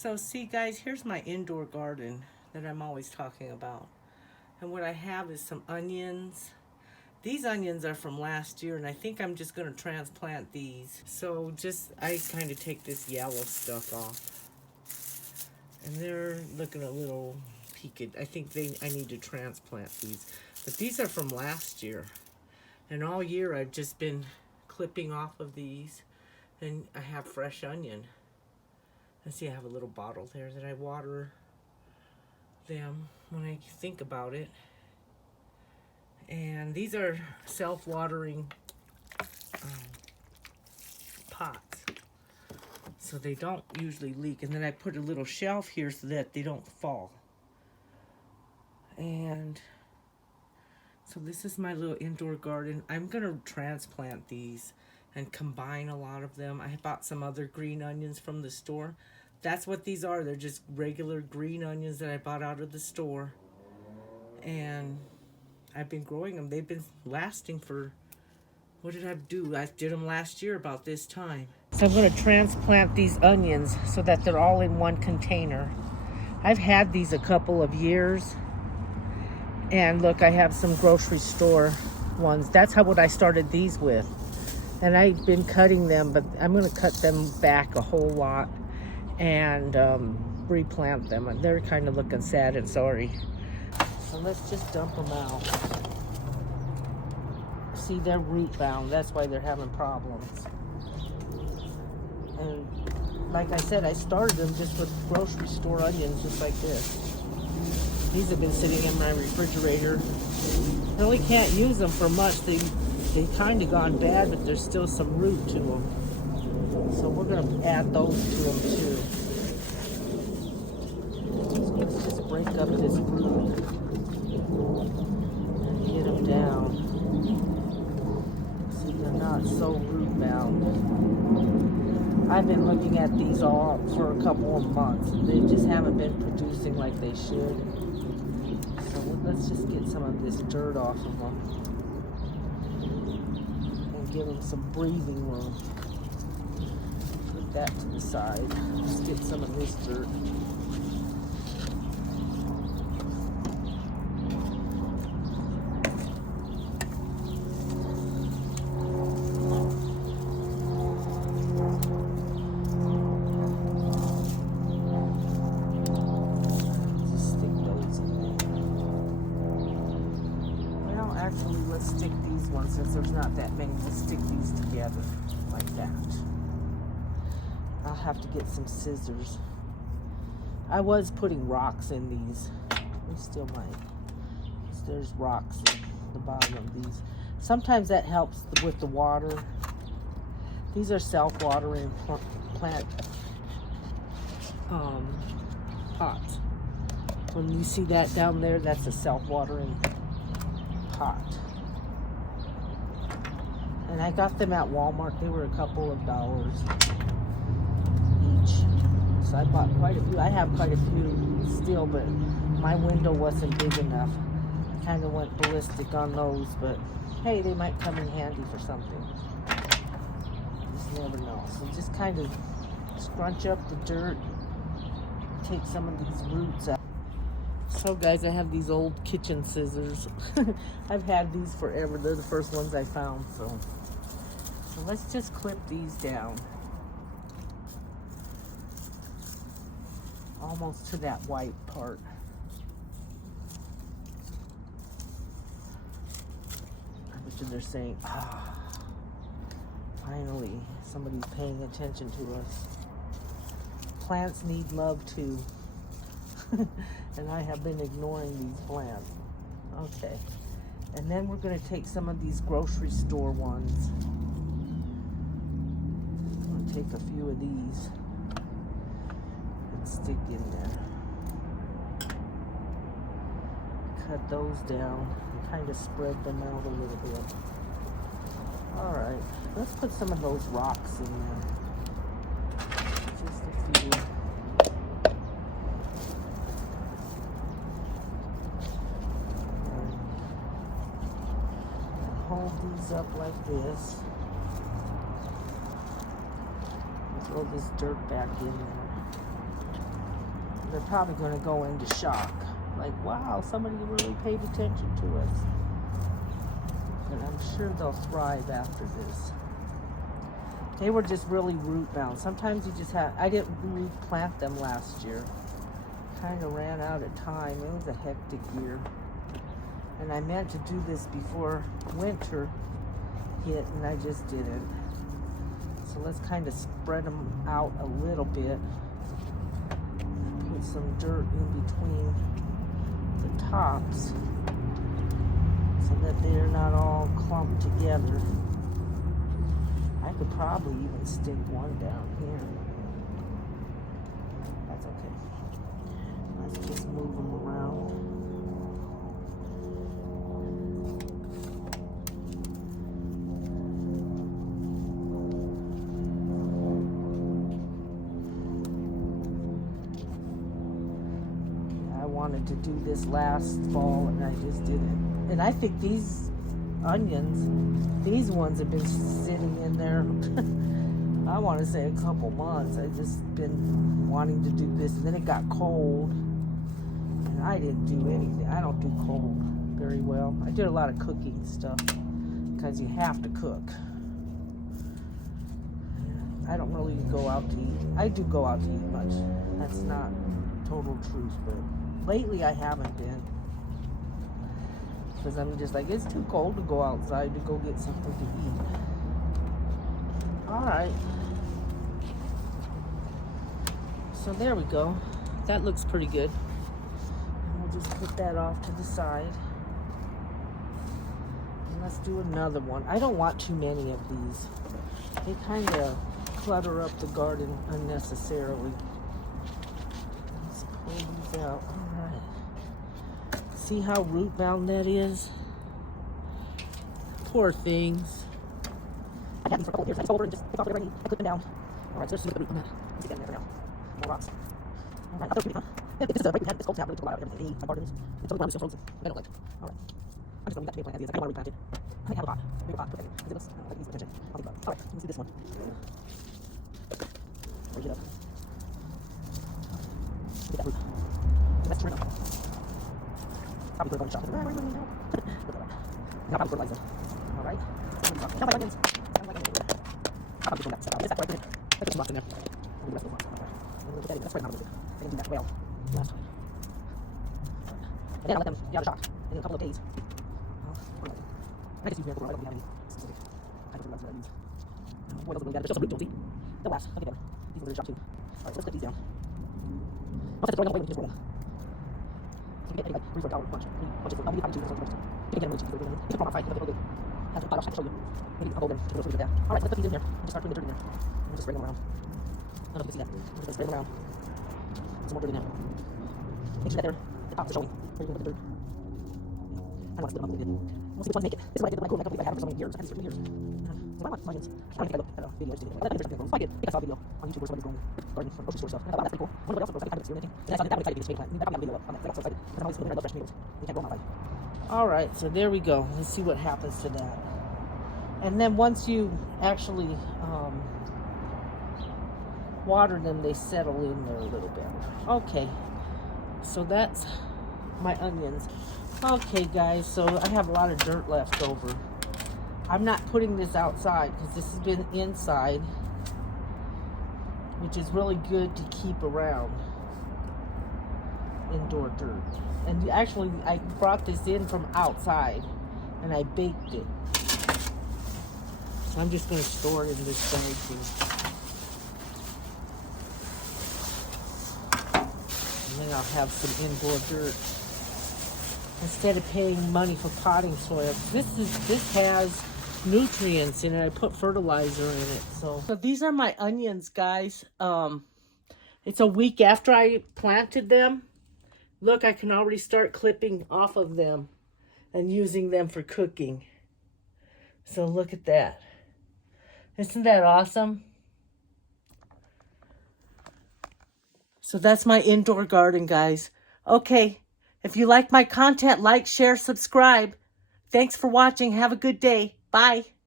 So see guys, here's my indoor garden that I'm always talking about. And what I have is some onions. These onions are from last year and I think I'm just gonna transplant these. So I kind of take this yellow stuff off. And they're looking a little peaked. I think I need to transplant these. But these are from last year. And all year I've just been clipping off of these. And I have fresh onion. And see, I have a little bottle there that I water them when I think about it. And these are self-watering pots. So they don't usually leak. And then I put a little shelf here so that they don't fall. And so this is my little indoor garden. I'm going to transplant these and combine a lot of them. I bought some other green onions from the store. That's what these are. They're just regular green onions that I bought out of the store. And I've been growing them. They've been lasting for, what did I do? I did them last year about this time. So I'm going to transplant these onions so that they're all in one container. I've had these a couple of years. And look, I have some grocery store ones. That's what I started these with. And I've been cutting them, but I'm going to cut them back a whole lot and replant them. And they're kind of looking sad and sorry. So let's just dump them out. See, they're root bound. That's why they're having problems. And like I said, I started them just with grocery store onions, just like this. These have been sitting in my refrigerator. I really can't use them for much. They've kind of gone bad, but there's still some root to them. So we're going to add those to them too. So let's just break up this root and get them down. See, they're not so root bound. I've been looking at these all for a couple of months. They just haven't been producing like they should. So let's just get some of this dirt off of them. Give them some breathing room. Put that to the side. Just get some of this dirt. Just stick those in there. Well, actually, let's stick these ones since there's not that many. Let's stick these together like that. I'll have to get some scissors. I was putting rocks in these. We still might. There's rocks in the bottom of these. Sometimes that helps with the water. These are self-watering plant pots. When you see that down there, that's a self-watering pot. And I got them at Walmart. They were a couple of dollars each. So I bought quite a few. I have quite a few still, but my window wasn't big enough. I kind of went ballistic on those, but hey, they might come in handy for something. Just never know. So just kind of scrunch up the dirt. Take some of these roots out. So guys, I have these old kitchen scissors. I've had these forever. They're the first ones I found. So let's just clip these down. Almost to that white part. I bet you they're saying, finally, somebody's paying attention to us. Plants need love too. And I have been ignoring these plants. Okay. And then we're going to take some of these grocery store ones. I'm going to take a few of these and stick in there. Cut those down and kind of spread them out a little bit. Alright. Let's put some of those rocks in there. Just a few. Hold these up like this. Throw this dirt back in there. they're probably going to go into shock. Like, wow, somebody really paid attention to us. And I'm sure they'll thrive after this. They were just really root bound. Sometimes you just have, I didn't replant them last year. Kind of ran out of time. It was a hectic year. And I meant to do this before winter hit, and I just didn't. So let's kind of spread them out a little bit. Put some dirt in between the tops so that they're not all clumped together. I could probably even stick one down here. That's okay. Let's just move them around. I wanted to do this last fall and I just didn't. And I think these onions, these ones have been sitting in there I want to say a couple months. I've just been wanting to do this, and then it got cold and I didn't do anything. I don't do cold very well. I did a lot of cooking stuff because you have to cook. I don't really go out to eat. I do go out to eat much. That's not total truth, but lately I haven't been. Because I'm just like, it's too cold to go outside to go get something to eat. Alright. So there we go. That looks pretty good. And we'll just put that off to the side. And let's do another one. I don't want too many of these. They kind of clutter up the garden unnecessarily. Let's pull these out. Alright. See how root bound that is? Poor things. I had these for a couple of years. I just over and just picked off whatever I need. I clipped them down. Alright, so there's just the root on that. Let's get in there for now. More rocks. Alright, I'll throw it, huh? Yeah, this is a right we had this cold tap really took a lot out of everything. They need my gardens. It's only still frozen. I don't like. Alright. I'm just going to leave that tomato plant as is. I don't want to replant it. I think I have a pot. Bigger pot. Perfect. Is it this? I think it needs attention. I'll think about it. Alright, let's do this one. Break it up. Get that root. Let's turn it up. Probably put it on the shop. Now probably fertilize them. Alright. Now my onions. I'll probably put that stuff out. Just that right there. I put some rocks in there. I'll do the rest of the rocks. Put that in. Let's spread them out a little bit. I didn't do that well last time. And then I'll let them get out of shock. And in a couple of days, I just use miracle. I don't really have any specific type of fertilizer that I use. Boy, those are really bad. There's still some root jonesy. They'll last. I'll get better. These will do the job too. Alright, so let's put these down. Once it's throwing them away, we can just roll them. So we get like 3 for a dollar bunch. I'll be happy to. You can get them really cheap. It's a problem. Fight. It'll be good. Has a pot. I'll show you. Maybe I'll go there. Take a look at that. Alright, let's put these in here. And just start putting the dirt in there. And just spread them around. I don't know if you can see that. We're just going to spread them around. Some more dirt in there. Make sure that the tops are showing where you're going to put the dirt. I want to split them up a little bit. We'll see which ones make it. This is what I did with my grow. I can't believe I had it for so many years. I had this for 3 years. So I want onions. I don't think I looked at a video yesterday. I think there's something I saw a video on YouTube where somebody's growing garden from grocery store stuff. And I thought, that's pretty cool. I wonder what else was. I haven't seen anything. And I saw that would excited to be a tomato plant. I probably got a video up on that. I got so excited. Because I'm always looking at I love fresh tomatoes. You can't grow them outside. Alright, so there we go. Let's see what happens to that. And then once you actually water them, they settle in there a little better. Okay, so that's my onions. Okay guys, so I have a lot of dirt left over. I'm not putting this outside because this has been inside, which is really good to keep around indoor dirt. And actually I brought this in from outside and I baked it. So I'm just going to store it in this bag here. And then I'll have some indoor dirt. Instead of paying money for potting soil. This has nutrients in it. I put fertilizer in it. So these are my onions, guys. It's a week after I planted them. Look, I can already start clipping off of them and using them for cooking. So look at that. Isn't that awesome? So that's my indoor garden, guys. Okay. If you like my content, like, share, subscribe. Thanks for watching. Have a good day. Bye.